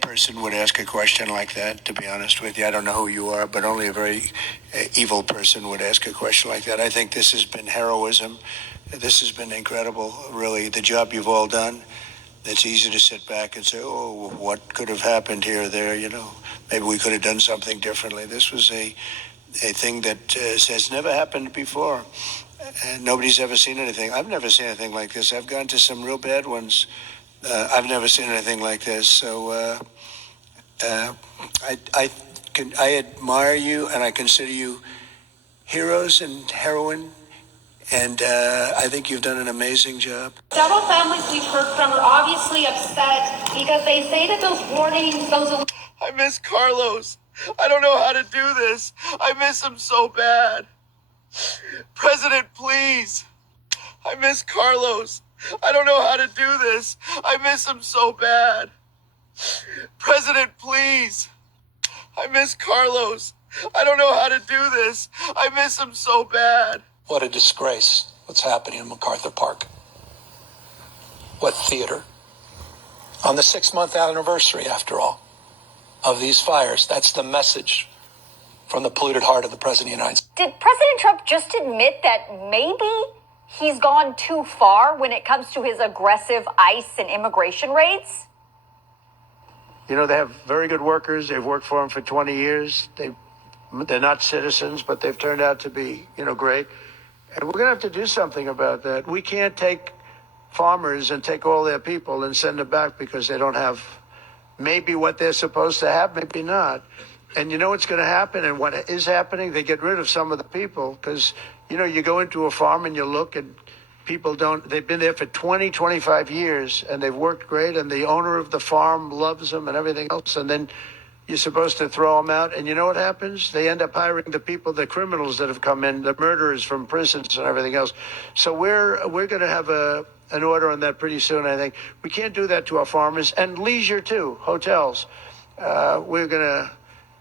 Person would ask a question like that, to be honest with you. I don't know who you are, but only a very evil person would ask a question like that. I think this has been heroism. This has been incredible, really, the job you've all done. It's easy to sit back and say, oh, what could have happened here or there, maybe we could have done something differently. This was a thing that has never happened before. And nobody's ever seen anything. I've never seen anything like this. I've gone to some real bad ones. I've never seen anything like this. So I admire you, and I consider you heroes and heroine, and I think you've done an amazing job. Several families we've heard from are obviously upset because they say that those warnings, I miss Carlos. I don't know how to do this. I miss him so bad. President, please. I miss Carlos. I don't know how to do this. I miss him so bad. President, please. I miss Carlos. I don't know how to do this. I miss him so bad. What a disgrace, what's happening in MacArthur Park. What theater. On the 6-month anniversary, after all, of these fires. That's the message from the polluted heart of the President of the United States. Did President Trump just admit that maybe he's gone too far when it comes to his aggressive ICE and immigration raids? They have very good workers. They've worked for them for 20 years. They're not citizens, but they've turned out to be, great. And we're going to have to do something about that. We can't take farmers and take all their people and send them back because they don't have maybe what they're supposed to have, maybe not. And you know what's going to happen, and what is happening? They get rid of some of the people because, you go into a farm and you look and people they've been there for 20, 25 years and they've worked great and the owner of the farm loves them and everything else. And then you're supposed to throw them out. And you know what happens? They end up hiring the people, the criminals that have come in, the murderers from prisons and everything else. So we're going to have an order on that pretty soon, I think. We can't do that to our farmers and leisure too, hotels. We're going to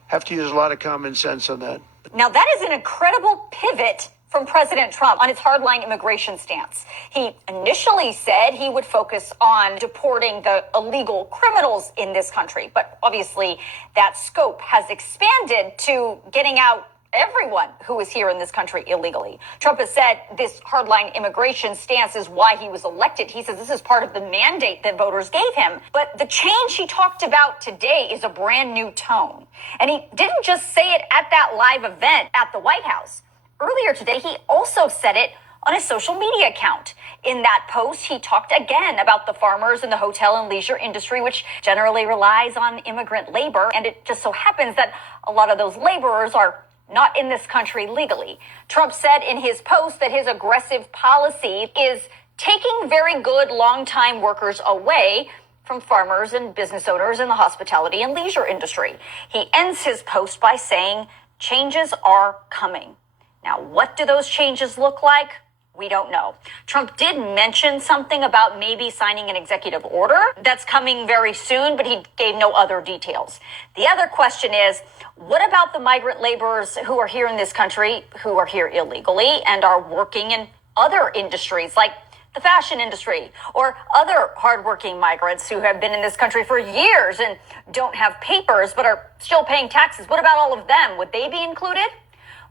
have to use a lot of common sense on that. Now, that is an incredible pivot from President Trump on his hardline immigration stance. He initially said he would focus on deporting the illegal criminals in this country, but obviously that scope has expanded to getting out everyone who is here in this country illegally. Trump has said this hardline immigration stance is why he was elected. He says this is part of the mandate that voters gave him. But the change he talked about today is a brand new tone. And he didn't just say it at that live event at the White House. Earlier today, he also said it on his social media account. In that post, he talked again about the farmers in the hotel and leisure industry, which generally relies on immigrant labor. And it just so happens that a lot of those laborers are not in this country legally. Trump said in his post that his aggressive policy is taking very good longtime workers away from farmers and business owners in the hospitality and leisure industry. He ends his post by saying, changes are coming. Now, what do those changes look like? We don't know. Trump did mention something about maybe signing an executive order that's coming very soon, but he gave no other details. The other question is, what about the migrant laborers who are here in this country, who are here illegally and are working in other industries like the fashion industry or other hardworking migrants who have been in this country for years and don't have papers but are still paying taxes? What about all of them? Would they be included?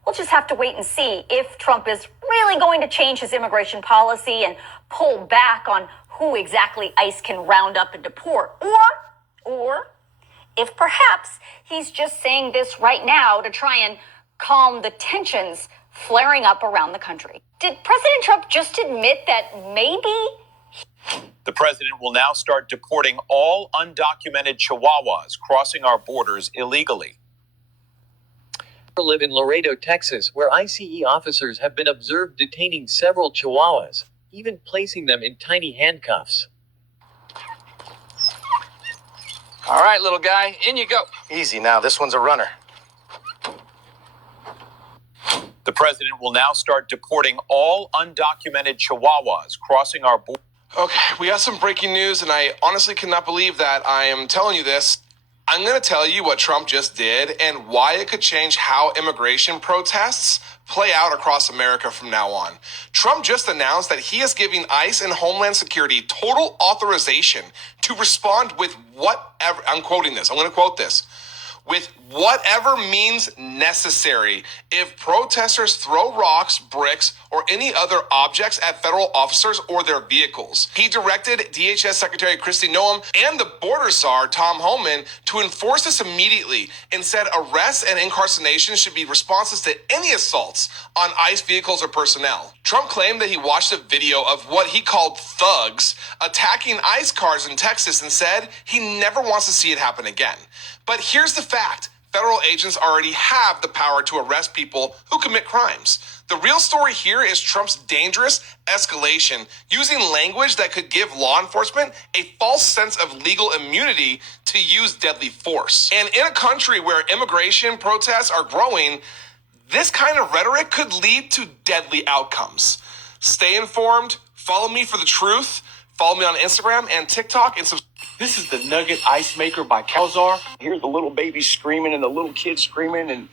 We'll just have to wait and see if Trump is really going to change his immigration policy and pull back on who exactly ICE can round up and deport. Or if perhaps he's just saying this right now to try and calm the tensions flaring up around the country. Did President Trump just admit that maybe... The president will now start deporting all undocumented Chihuahuas crossing our borders illegally. Live in Laredo, Texas, where ICE officers have been observed detaining several Chihuahuas, even placing them in tiny handcuffs. All right, little guy, in you go. Easy now, this one's a runner. The president will now start deporting all undocumented Chihuahuas crossing our borders. Okay, we got some breaking news, and I honestly cannot believe that I am telling you this. I'm going to tell you what Trump just did and why it could change how immigration protests play out across America from now on. Trump just announced that he is giving ICE and Homeland Security total authorization to respond with whatever, I'm quoting this, I'm going to quote this, with whatever means necessary if protesters throw rocks, bricks, or any other objects at federal officers or their vehicles. He directed DHS Secretary Kristi Noem and the border czar, Tom Homan, to enforce this immediately and said arrests and incarcerations should be responses to any assaults on ICE vehicles or personnel. Trump claimed that he watched a video of what he called thugs attacking ICE cars in Texas and said he never wants to see it happen again. But here's the fact. Federal agents already have the power to arrest people who commit crimes. The real story here is Trump's dangerous escalation using language that could give law enforcement a false sense of legal immunity to use deadly force. And in a country where immigration protests are growing, this kind of rhetoric could lead to deadly outcomes. Stay informed. Follow me for the truth. Follow me on Instagram and TikTok and subscribe. This is the Nugget Ice Maker by Calzar. Hear the little babies screaming and the little kids screaming and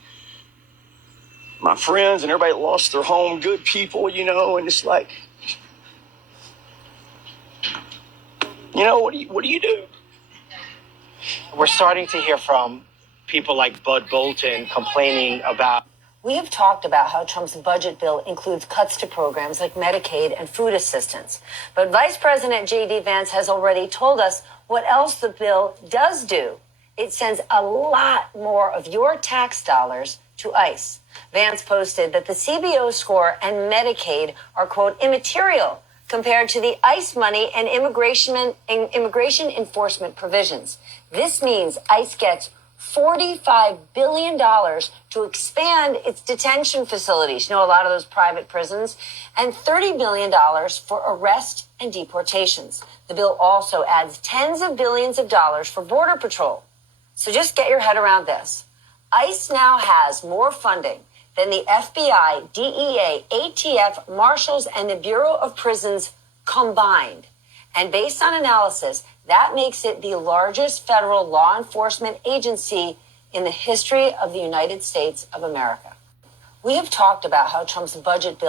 my friends and everybody lost their home, good people, and it's like, what do you do? We're starting to hear from people like Bud Bolton complaining about. We have talked about how Trump's budget bill includes cuts to programs like Medicaid and food assistance. But Vice President J.D. Vance has already told us what else the bill does do. It sends a lot more of your tax dollars to ICE. Vance posted that the CBO score and Medicaid are, quote, immaterial compared to the ICE money and immigration enforcement provisions. This means ICE gets $45 billion to expand its detention facilities, a lot of those private prisons, and $30 billion for arrest and deportations. The bill also adds tens of billions of dollars for Border Patrol. So just get your head around this. ICE now has more funding than the FBI, DEA, ATF, Marshals, and the Bureau of Prisons combined. And based on analysis, that makes it the largest federal law enforcement agency in the history of the United States of America. We have talked about how Trump's budget bill